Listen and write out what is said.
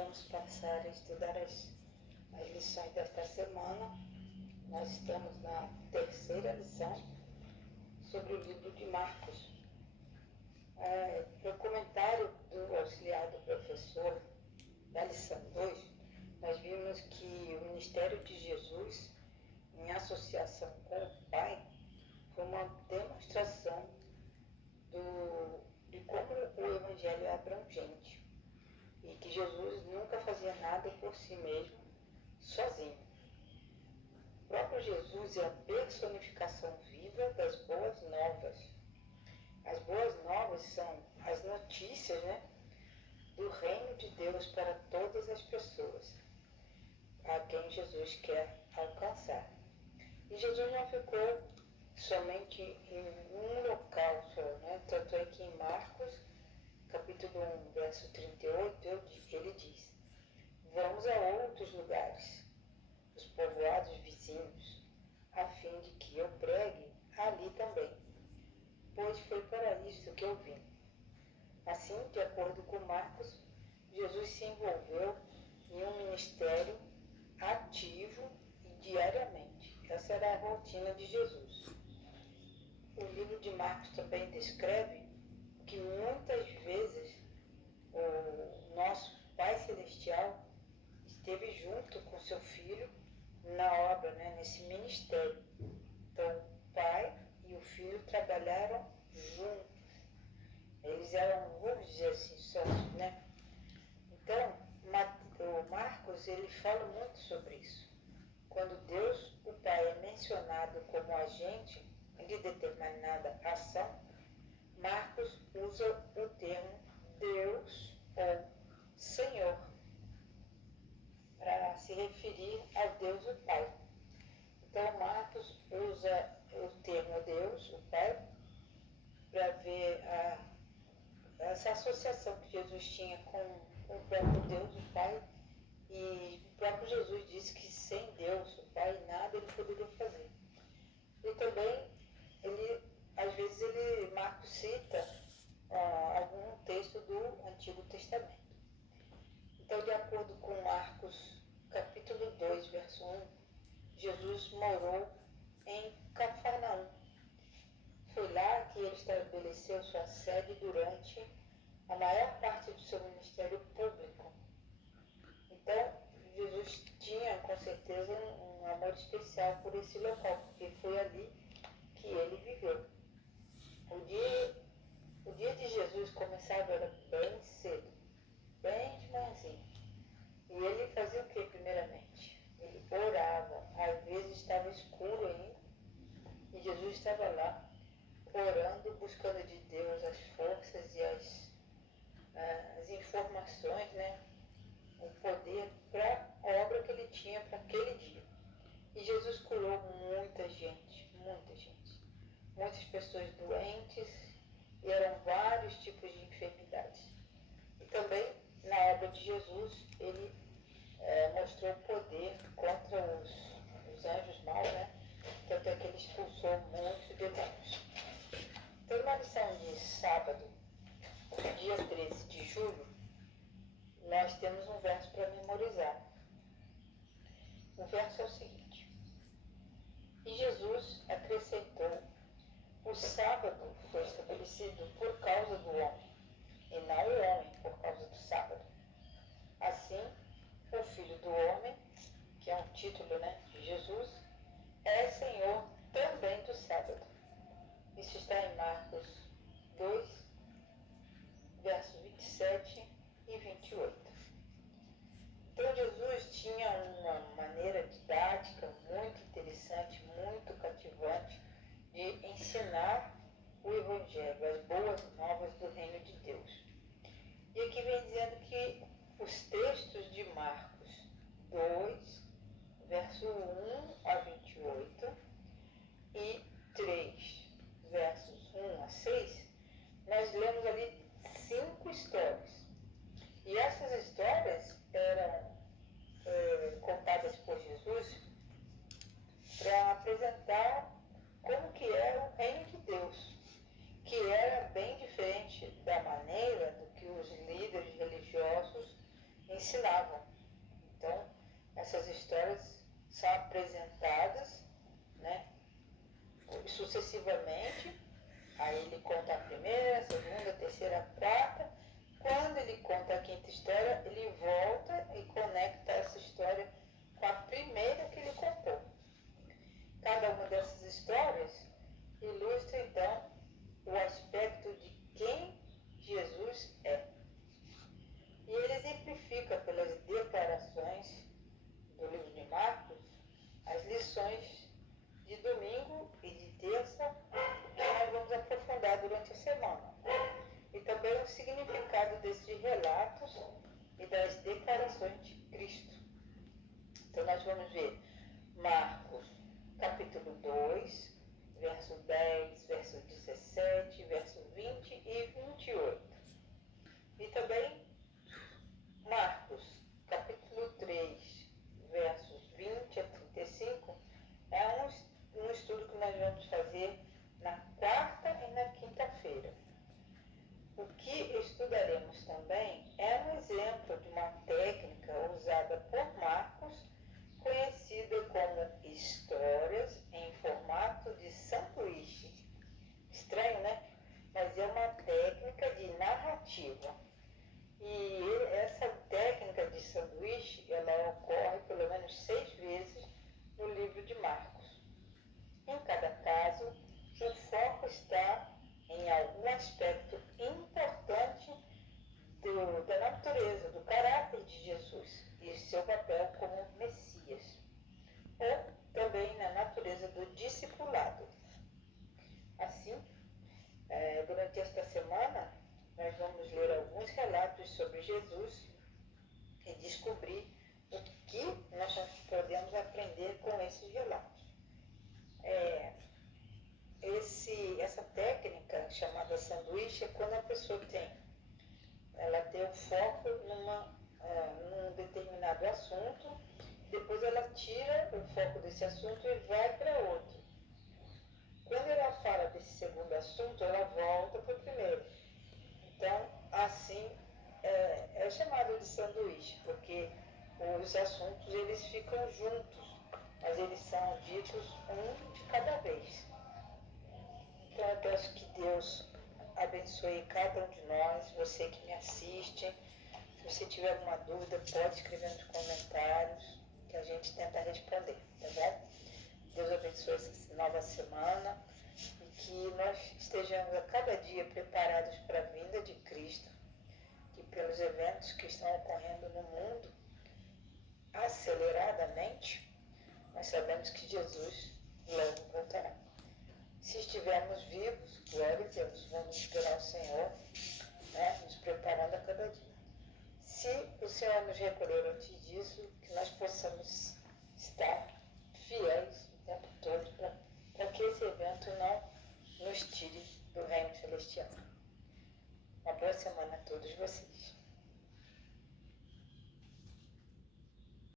vamos passar a estudar as lições desta semana. Nós estamos na terceira lição sobre o livro de Marcos. No comentário do auxiliar do professor da lição 2, nós vimos que o ministério de Jesus, em associação com o Pai, foi uma demonstração de como o Evangelho é abrangente e que Jesus nunca fazia nada por si mesmo, sozinho. O próprio Jesus é a personificação viva das boas novas. As boas novas são as notícias, do reino de Deus para todas as pessoas a quem Jesus quer alcançar. E Jesus não ficou somente em um local só, Tanto é que em Marcos, capítulo 1, verso 38, ele diz: vamos a outros lugares, os povoados vizinhos, a fim de que eu pregue ali também, pois foi para isto que eu vim. Assim, de acordo com Marcos, Jesus se envolveu em um ministério ativo e diariamente. Essa era a rotina de Jesus. O livro de Marcos também descreve que muitas vezes o nosso Pai Celestial esteve junto com seu Filho na obra, nesse ministério. Então, o Pai e o Filho trabalharam juntos. Eles eram, vamos dizer assim, sócios, Então, o Marcos, ele fala muito sobre isso. Quando Deus, o Pai, é mencionado como agente de determinada ação, Marcos usa o termo Deus ou Senhor para se referir a Deus, o Pai. Então, Marcos usa o termo Deus, o Pai, para ver essa associação que Jesus tinha com o próprio Deus, o Pai, e o próprio Jesus disse que sem Deus, o Pai, nada ele poderia fazer. E também, às vezes, Marcos cita algum texto do Antigo Testamento. Então, de acordo com Marcos, capítulo 2, verso 1, Jesus morou em Cafarnaum. Foi lá que ele estabeleceu sua sede durante a maior parte do seu ministério público. Então, Jesus tinha, com certeza, um amor especial por esse local, porque foi ali que ele viveu. O dia de Jesus começava bem cedo, bem de manhãzinha. E ele fazia o que, primeiramente? Ele orava. Às vezes estava escuro ainda, e Jesus estava lá, orando, buscando de Deus as forças e as informações, o poder para a obra que ele tinha para aquele dia. E Jesus curou muita gente. Muitas pessoas doentes, e eram vários tipos de enfermidades. E também, na obra de Jesus, ele mostrou poder contra os anjos maus, Tanto é que ele expulsou muitos demônios. Então, na lição de sábado, dia 13 de julho, nós temos um verso para memorizar. O verso é o seguinte: e Jesus acrescentou: o sábado foi estabelecido por causa do homem, e não o homem por causa do sábado. Assim, o Filho do Homem, que é um título, de Jesus, é Senhor também do sábado. Isso está em Marcos 2, versos 27 e 28. Então, Jesus tinha uma maneira didática muito interessante, muito cativante, de ensinar o Evangelho, as boas novas do reino de Deus. E aqui vem dizendo que os textos de Marcos 2, verso 1 a 28 e 3, versos 1 a 6, nós lemos ali 5 histórias. E essas histórias eram contadas por Jesus para apresentar como que era o reino de Deus, que era bem diferente da maneira do que os líderes religiosos ensinavam. Então, essas histórias são apresentadas, né, sucessivamente. Aí ele conta a primeira, a segunda, a terceira, a quarta. Quando ele conta a quinta história, ele volta e conecta essa história com a primeira que ele contou. Cada uma dessas histórias ilustra, então, o aspecto de quem Jesus é. E ele exemplifica pelas declarações do livro de Marcos as lições de domingo e de terça que nós vamos aprofundar durante a semana. E também o significado desses relatos e das declarações de Cristo. Então nós vamos ver Marcos capítulo 2, verso 10, verso 17, verso 20 e 28. E também Marcos capítulo 3, versos 20 a 35, é um estudo que nós vamos fazer na quarta e na quinta-feira. O que estudaremos também é um exemplo de uma técnica usada por Marcos, conhecida como histórias em formato de sanduíche. Estranho, né? Mas é uma técnica de narrativa. E essa técnica de sanduíche, ela ocorre pelo menos 6 vezes no livro de Marcos. Em cada caso, o foco está em algum aspecto importante da natureza, do caráter de Jesus e seu papel como Messias, ou também na natureza do discipulado. Assim, durante esta semana, nós vamos ler alguns relatos sobre Jesus e descobrir o que nós podemos aprender com esses relatos. Essa técnica chamada sanduíche é quando a pessoa ela tem o foco num determinado assunto, depois ela tira o foco desse assunto e vai para outro. Quando ela fala desse segundo assunto, ela volta para o primeiro. Então, assim, é chamado de sanduíche, porque os assuntos eles ficam juntos, mas eles são ditos um de cada vez. Então, eu peço que Deus abençoe cada um de nós, você que me assiste. Se você tiver alguma dúvida, pode escrever nos comentários, que a gente tenta responder, tá bom? Deus abençoe essa nova semana e que nós estejamos a cada dia preparados para a vinda de Cristo, que pelos eventos que estão ocorrendo no mundo, aceleradamente, nós sabemos que Jesus logo voltará. Se estivermos vivos, glória a Deus, vamos esperar o Senhor, né, nos preparando a cada dia. Se o Senhor nos recolher antes disso, que nós possamos estar fiéis o tempo todo para que esse evento não nos tire do reino celestial. Uma boa semana a todos vocês.